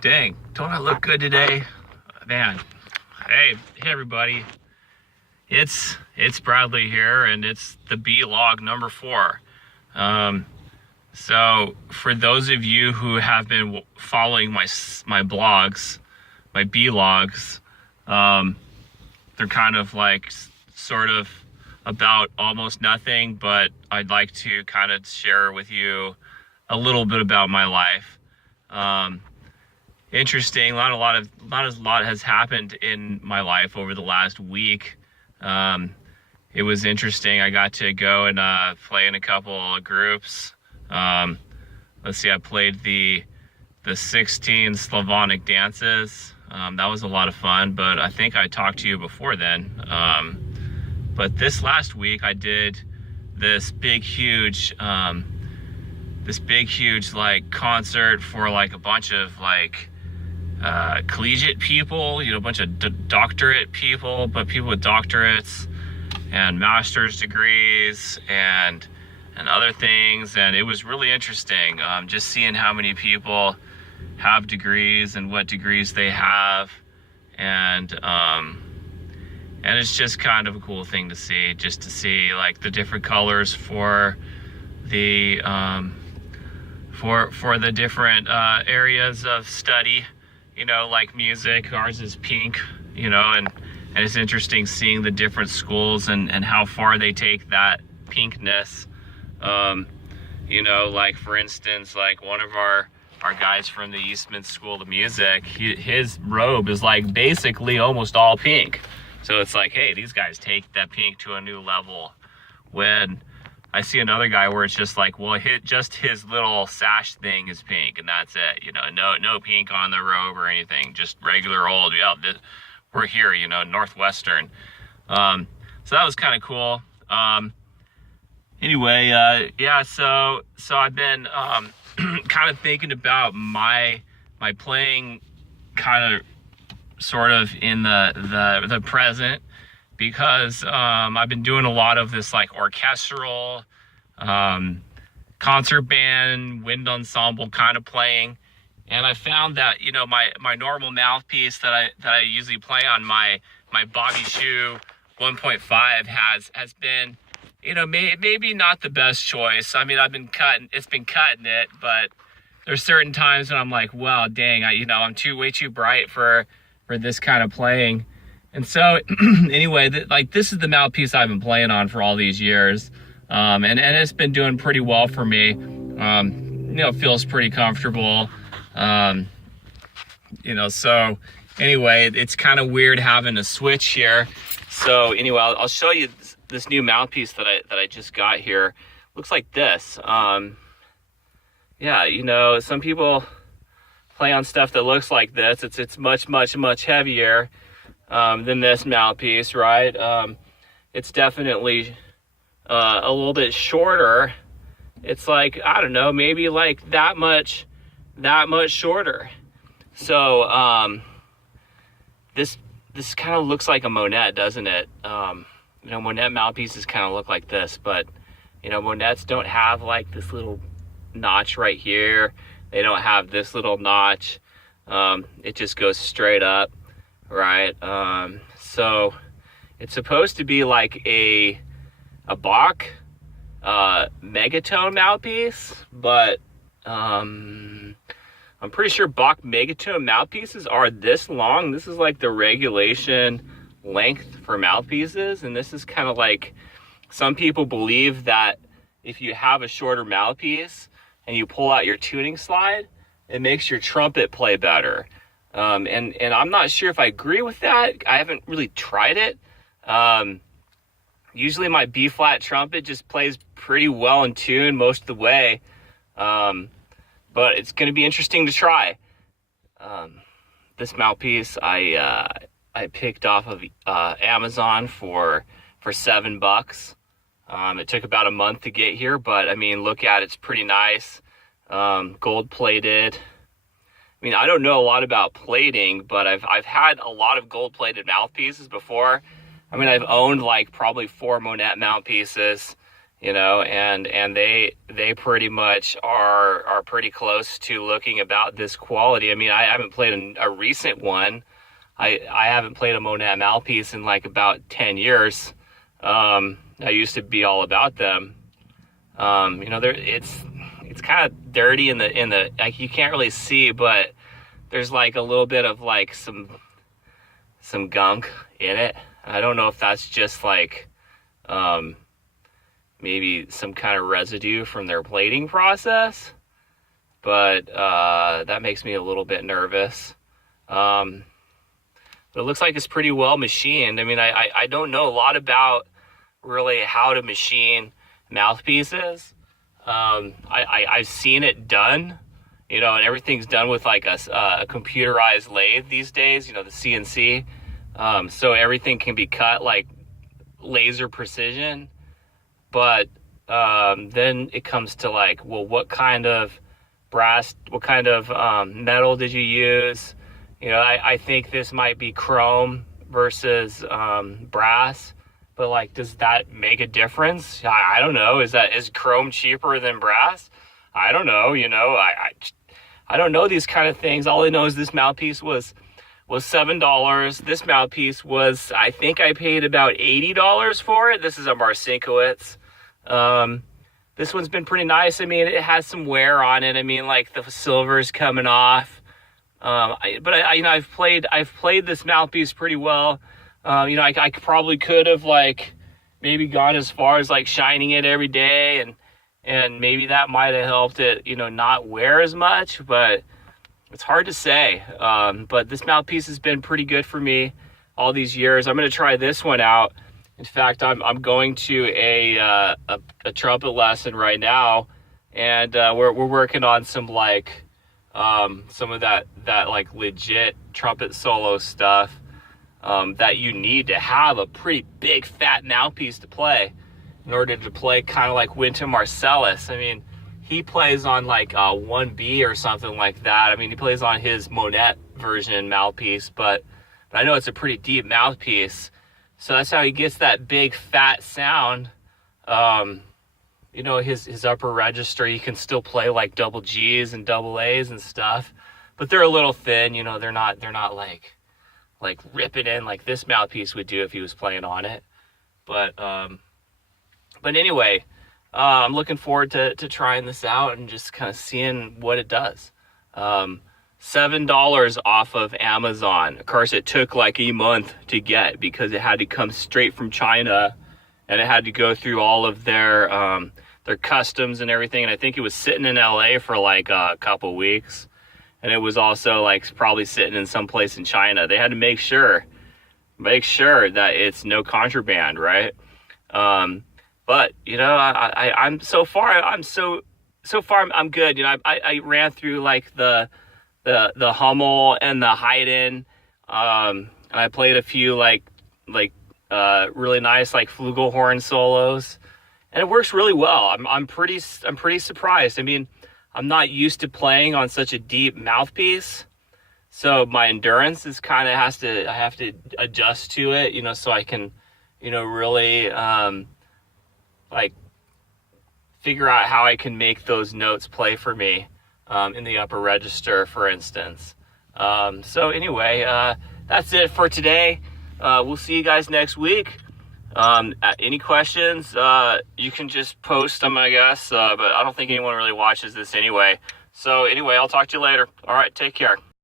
Dang, don't I look good today? Man, hey everybody. It's Bradley here, and it's the B log number 4. So for those of you who have been following my blogs, my B logs, they're kind of like sort of about almost nothing, but I'd like to kind of share with you a little bit about my life. Interesting. A lot has happened in my life over the last week. It was interesting. I got to go and play in a couple of groups. Let's see, I played the 16 Slavonic dances. That was a lot of fun, but I think I talked to you before then. But this last week I did this big, huge like concert for like a bunch of like collegiate people, a bunch of doctorate people, but people with doctorates and master's degrees and other things. And it was really interesting, just seeing how many people have degrees and what degrees they have. And it's just kind of a cool thing to see, just to see like the different colors for the for the different areas of study, like music. Ours is pink, and it's interesting seeing the different schools and how far they take that pinkness. Like for instance, like one of our guys from the Eastman School of Music, his robe is like basically almost all pink. So it's like, hey, these guys take that pink to a new level. When I see another guy where it's just like, well, just his little sash thing is pink, and that's it. No pink on the robe or anything, just regular old. We're here, Northwestern. So that was kind of cool. Anyway, yeah. So I've been kind of thinking about my playing, kind of, sort of in the present, because I've been doing a lot of this like orchestral, concert band, wind ensemble kind of playing. And I found that, my normal mouthpiece that I usually play on my Bobby Shoe 1.5 has been, maybe not the best choice. I mean, it's been cutting it, but there's certain times when I'm like, well, dang, I'm way too bright for this kind of playing. And so anyway, this is the mouthpiece I've been playing on for all these years. And it's been doing pretty well for me. Feels pretty comfortable. So anyway, it's kind of weird having a switch here. So anyway, I'll show you this new mouthpiece that I just got here. Looks like this. Yeah, some people play on stuff that looks like this. It's much heavier than this mouthpiece, right? It's definitely a little bit shorter. It's like, I don't know, maybe like that much shorter. So this kind of looks like a Monette, doesn't it? Monette mouthpieces kind of look like this, but Monettes don't have like this little notch right here. They don't have this little notch. It just goes straight up, right? So it's supposed to be like a Bach megatone mouthpiece, but I'm pretty sure Bach megatone mouthpieces are this long. This is like the regulation length for mouthpieces, and this is kind of like, some people believe that if you have a shorter mouthpiece and you pull out your tuning slide, it makes your trumpet play better. And I'm not sure if I agree with that. I haven't really tried it. Usually my B flat trumpet just plays pretty well in tune most of the way. But it's going to be interesting to try. This mouthpiece I picked off of Amazon for $7. It took about a month to get here, but I mean, look at it, it's pretty nice. Gold plated. I mean, I don't know a lot about plating, but I've had a lot of gold plated mouthpieces before. I mean, I've owned like probably 4 Monette mouthpieces, you know, and they pretty much are pretty close to looking about this quality. I mean, I haven't played a recent one. I haven't played a Monat mouthpiece in like about 10 years. I used to be all about them. You know, it's kind of dirty in the like, you can't really see, but there's like a little bit of like some gunk in it. I don't know if that's just like maybe some kind of residue from their plating process, but that makes me a little bit nervous. But it looks like it's pretty well machined. I mean, I don't know a lot about really how to machine mouthpieces. I've seen it done, you know, and everything's done with like a computerized lathe these days, you know, the CNC. So everything can be cut like laser precision. But then it comes to like, well, what kind of metal did you use? You know, I think this might be chrome versus brass, but like, does that make a difference? I don't know. Is chrome cheaper than brass? I don't know. You know, I don't know these kind of things. All I know is this mouthpiece was $7. This mouthpiece was, I think I paid about $80 for it. This is a Marcinkiewicz. This one's been pretty nice. I mean, it has some wear on it. I mean, like the silver's coming off. You know, I've played this mouthpiece pretty well. You know, I probably could have like maybe gone as far as like shining it every day, and maybe that might have helped it, you know, not wear as much, but it's hard to say. But this mouthpiece has been pretty good for me all these years. I'm going to try this one out. In fact, I'm going to a trumpet lesson right now, and we're working on some like some of that like legit trumpet solo stuff that you need to have a pretty big fat mouthpiece to play in order to play kind of like Wynton Marsalis. I mean, he plays on like 1B or something like that. I mean, he plays on his Monat version mouthpiece, but I know it's a pretty deep mouthpiece. So that's how he gets that big fat sound. You know, his upper register, you can still play like double G's and double A's and stuff, but they're a little thin, you know, they're not like ripping in like this mouthpiece would do if he was playing on it. But anyway, I'm looking forward to trying this out and just kind of seeing what it does. $7 off of Amazon. Of course, it took like a month to get because it had to come straight from China, and it had to go through all of their customs and everything. And I think it was sitting in LA for like a couple weeks, and it was also like probably sitting in some place in China. They had to make sure that it's no contraband, right? But you know, I'm so far I'm good. You know, I ran through like the Hummel and the Haydn. I played a few like really nice like flugelhorn solos, and it works really well. I'm pretty surprised. I mean, I'm not used to playing on such a deep mouthpiece, so my endurance is kind of I have to adjust to it, you know, so I can, you know, really like figure out how I can make those notes play for me in the upper register, for instance. So anyway, that's it for today. We'll see you guys next week. Any questions, you can just post them, I guess, but I don't think anyone really watches this anyway. So anyway, I'll talk to you later. All right, take care.